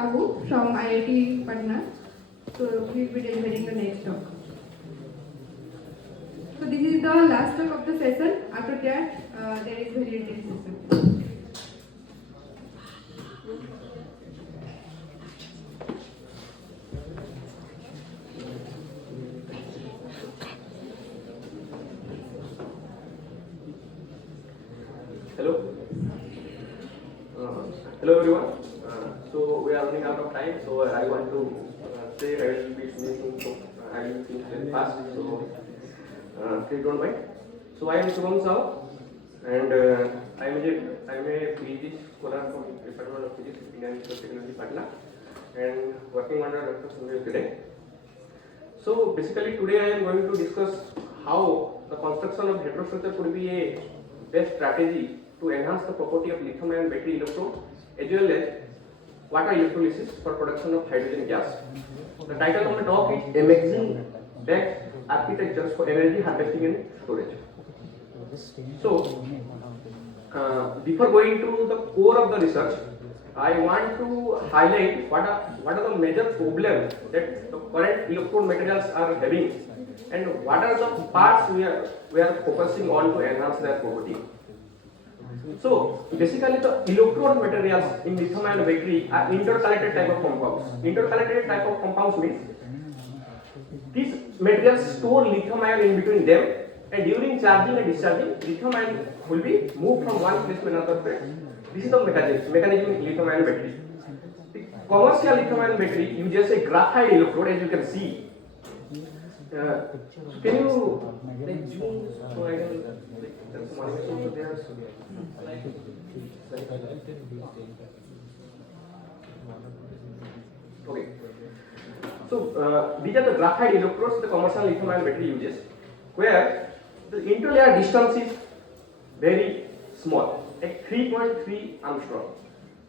Sahu from IIT Patna. So he will be delivering the next talk. So this is the last talk of the session. After that, there is very intense session. Hello everyone. So we are running out of time. So I want to say I will be finishing. I will finish very fast. So please don't mind. So I am Shubham Sahu, and I am a PhD scholar from Department of Physics, Indian Institute of Technology, Patna, and working under Dr. Sunil today. So basically today I am going to discuss how the construction of heterostructure could be a best strategy to enhance the property of lithium-ion battery electrode as well as water electrolysis for production of hydrogen gas. The title of the talk is Amazing Backed Architectures for Energy Harvesting and Storage. So, before going to the core of the research, I want to highlight what are the major problems that the current electrode materials are having and what are the parts we are focusing on to enhance their property. So basically the electrode materials in lithium-ion battery are interconnected type of compounds. Interconnected type of compounds means these materials store lithium-ion in between them, and during charging and discharging, lithium-ion will be moved from one place to another place. This is the mechanism in lithium-ion battery. The commercial lithium-ion battery uses a graphite electrode, as you can see. Can you zoom so I can that's one so there. Okay. So these are the graphite electrodes the commercial lithium-ion battery uses, where the interlayer distance is very small, at 3.3 Armstrong.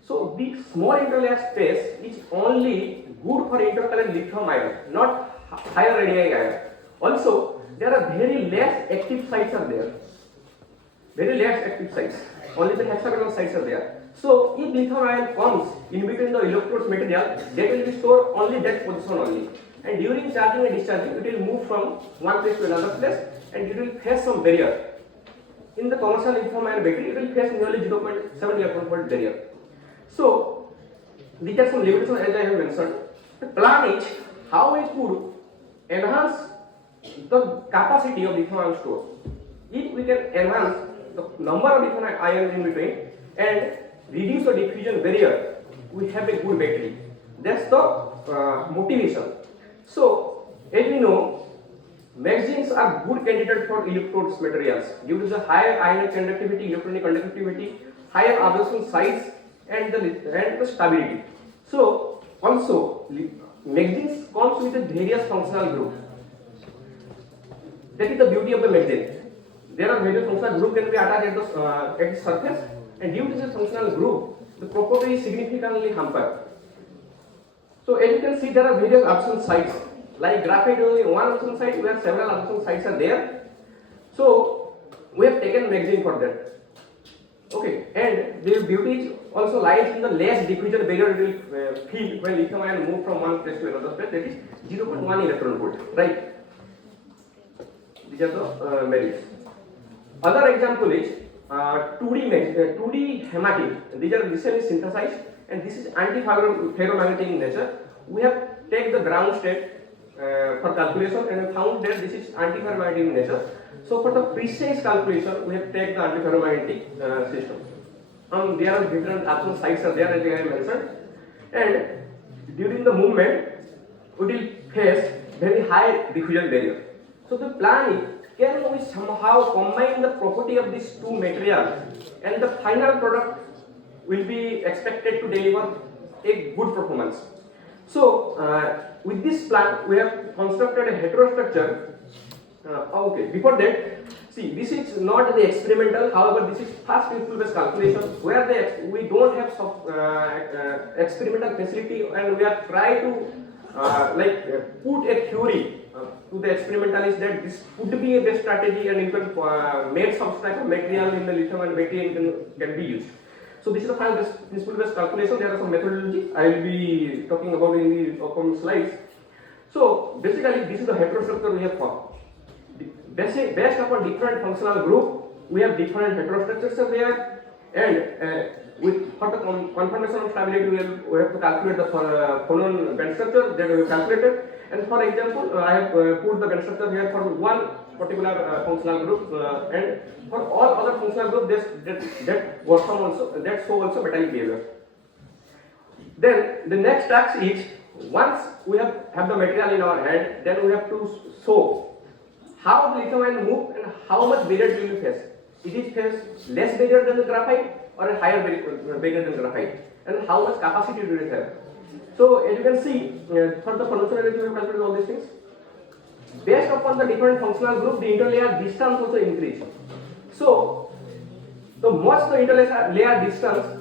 So the small interlayer space is only good for interconnect lithium-ion, not higher radii ion. Also, there are very less active sites are there. Very less active sites. Only the hexagonal sites are there. So, if lithium ion comes in between the electrodes material, they will be stored only that position only. And during charging and discharging, it will move from one place to another place, and it will face some barrier. In the commercial lithium ion battery, it will face nearly 0.7 electron volt barrier. So, these are some limitations as I have mentioned. The plan is how we could enhance the capacity of lithium ion stores. If we can enhance the number of lithium ions in between and reduce the diffusion barrier, we have a good battery. That's the motivation. So, as we know, magazines are good candidates for electrodes materials due to the higher ionic conductivity, electronic conductivity, higher absorption size, and the stability. So, also magazines comes with a various functional groups. That is the beauty of the magazine. There are various functional groups can be attached at the surface, and due to this functional group, the property is significantly hampered. So as you can see, there are various absorption sites. Like graphite only one absorption site, where several absorption sites are there. So we have taken magazine for that. Okay, and the beauty is also lies in the less diffusion barrier it will feel when lithium ion move from one place to another place. That is 0.1 electron volt, right? These are the merits. Other example is 2D hematite. These are recently synthesized, and this is anti-ferromagnetic in nature. We have taken the ground state for calculation and found that this is anti-ferromagnetic in nature. So for the precise calculation, we have taken the anti-ferromagnetic system. There are different absorption sites are there, as I mentioned, and during the movement, we will face very high diffusion barrier. So the plan is, can we somehow combine the property of these two materials, and the final product will be expected to deliver a good performance. So with this plan, we have constructed a heterostructure. Okay, before that, see, this is not the experimental, however, this is fast principle-based calculation, where we don't have experimental facility, and we are trying to put a theory to the experimentalist that this could be a best strategy, and you can make some type of material in the lithium ion battery and can be used. So this is the final principle-based calculation. There are some methodology I will be talking about in the upcoming slides. So basically, this is the heterostructure we have formed. Based upon different functional group, we have different heterostructures there, and for the confirmation of stability, we have to calculate the phonon band structure that we have calculated. And for example, I have put the band structure here for one particular functional group, and for all other functional groups that perform also, that show also metallic behavior. Then the next task is, once we have the material in our hand, then we have to show how the lithium ion move and how much barrier will you face. It is face less barrier than the graphite or a higher barrier than graphite, and how much capacity do it have. So as you can see, for the phonon energy we have calculated all these things. Based upon the different functional group, the interlayer distance also increase. So the more the interlayer distance,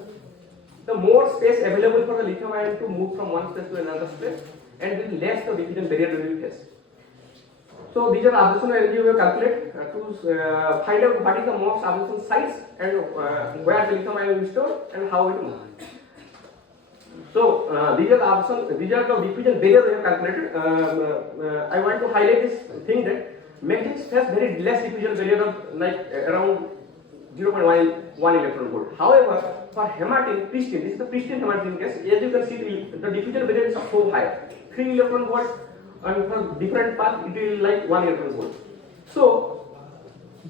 the more space available for the lithium ion to move from one space to another space, and the less the diffusion barrier will be faced. So these are the absorption energy we have calculated to find out what is the most absorption size and where the lithium ion will be stored and how it moves. So these are the diffusion barrier we have calculated. I want to highlight this thing that magnets has very less diffusion barrier of like around 0.1 electron volt. However, for hematine, pristine, this is the pristine hematine case. As you can see, the diffusion barrier is so high, 3 electron volt, and for different path it is like 1 electron volt. So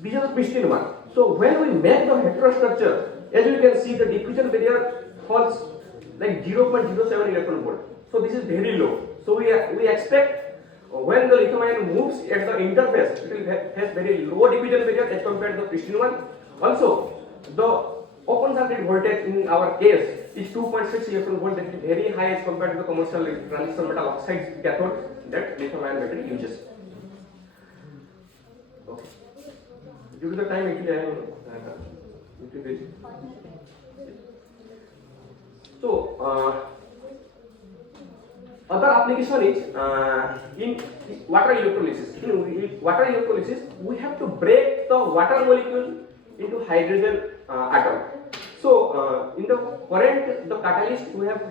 these are the pristine one. So when we make the heterostructure, as you can see, the diffusion barrier falls like 0.07 electron volt. So this is very low. So we expect when the lithium ion moves at the interface, it will have very low diffusion barrier as compared to the pristine one. Also, the open circuit voltage in our case is 2.6 electron volt, that is very high as compared to the commercial transition metal oxide cathode that lithium ion battery uses. Okay. Due to the time, actually I am little busy. So other application is in water electrolysis. In water electrolysis, we have to break the water molecule into hydrogen atom. So in the current, the catalyst we have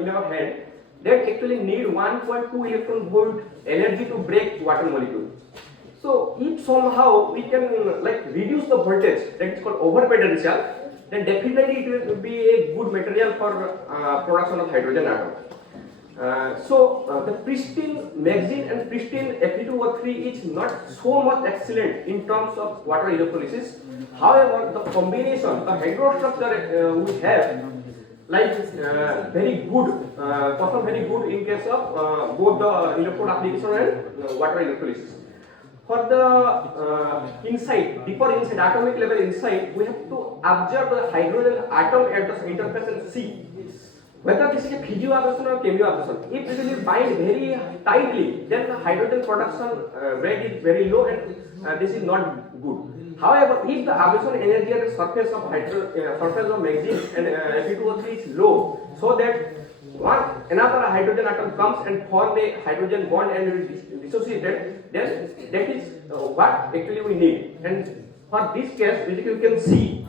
in our hand, that actually need 1.2 electron volt energy to break water molecule. So if somehow we can like reduce the voltage, that is called over potential, then definitely it will be a good material for production of hydrogen atom. The pristine magazine and pristine Fe2O3 is not so much excellent in terms of water electrolysis. However, the combination, the hydrostructure we have, like very good, perform very good in case of both the electrode application and water electrolysis. For the inside, deeper inside, atomic level inside, we have to observe the hydrogen atom at the interface and see whether this is a physio absorption or chemio absorption. If it will bind very tightly, then the hydrogen production rate is very low, and this is not good. However, if the absorption energy at the surface of magazine and Fe2O3 is low, so that another hydrogen atom comes and form a hydrogen bond and will dissociate, then that is what actually we need. And for this case, as you can see,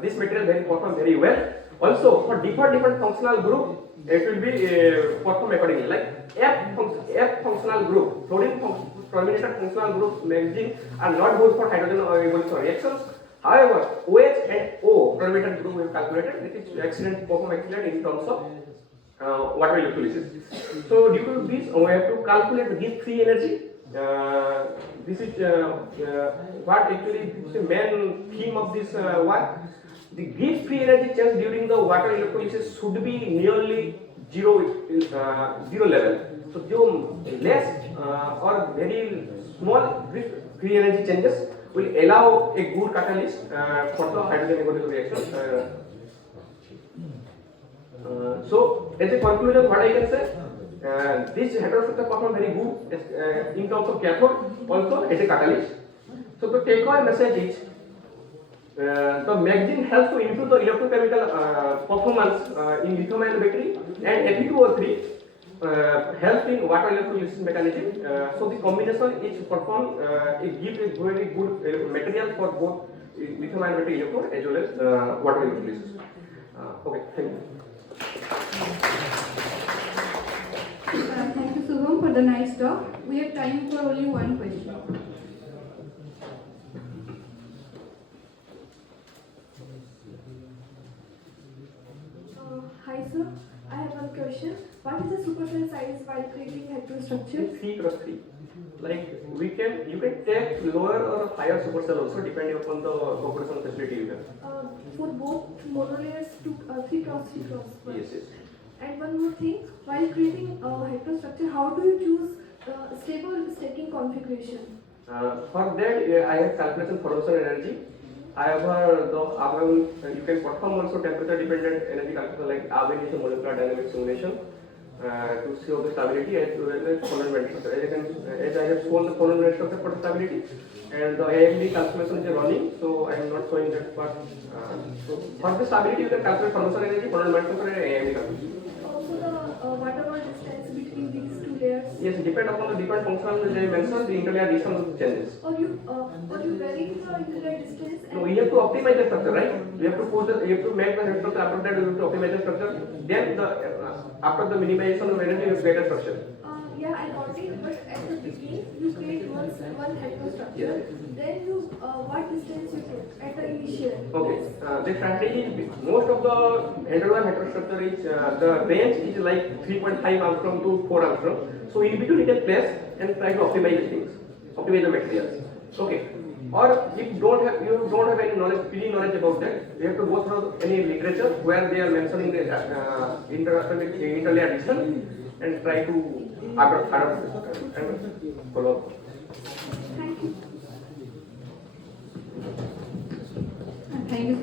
this material perform very well. Also, for different functional group, it will be perform accordingly. Like F functional group, fluorine terminated functional group magazine are not good for hydrogen or evolution reactions. However, OH and O terminated group we have calculated, it is excellent, perform excellent in terms of water electrolysis. So due to this, we have to calculate the free energy. This is what actually is the main theme of this work. The Gibbs free energy change during the water electrolysis should be nearly zero level. So less or very small free energy changes will allow a good catalyst for the hydrogen evolution reaction. So as a conclusion, what I can say, this heterostructure perform very good in terms of cathode, also as a catalyst. So the take-home message is, the magazine helps to improve the electrochemical performance in lithium-ion battery, and Fe2O3 helps in water electrolysis mechanism. So the combination is perform gives a very good material for both lithium-ion battery electrode as well as water electrolysis. Okay, thank you. Thank you, Shubham, for the nice talk. We have time for only one question. Hi sir, I have one question. What is the supercell size while creating heterostructure? 3 cross 3. Like you can take lower or higher supercell also depending upon the computational facility you have. For both monolayers to 3 cross 3 cross 1. Yes, yes. And one more thing, while creating a heterostructure, how do you choose stable staking configuration? For that, I have calculation formation energy. I have you can perform also temperature dependent energy calculation like Arvin is a molecular dynamic simulation to show the stability as well as fundamental structure. As I have shown the fundamental structure for stability and the AMD calculation is running, so I am not showing that part. So for the stability, you can calculate formation energy, fundamental structure and AMD calculation. Also the whatever distance between these two layers? Yes, depend upon the different function they mentioned, the interlayer distance changes. Or you vary the interlayer distance? No, we have to optimize the structure, right? We have to you have to make the structure. After that, we have to optimize the structure. Then after the minimization of energy, you get a structure. Yeah, I got it. But at the beginning, you create one heterostructure. Yes. Then you what distance you took at the initial? Okay. The strategy, most of the heterostructure is the range is like 3.5 angstrom to 4 angstrom. So in between, you can place and try to optimize the things, optimize the materials. Okay. Or if you don't have any knowledge, knowledge about that, you have to go through any literature where they are mentioning the interlayer addition and try to adopt and follow up. Thank you. Thank you.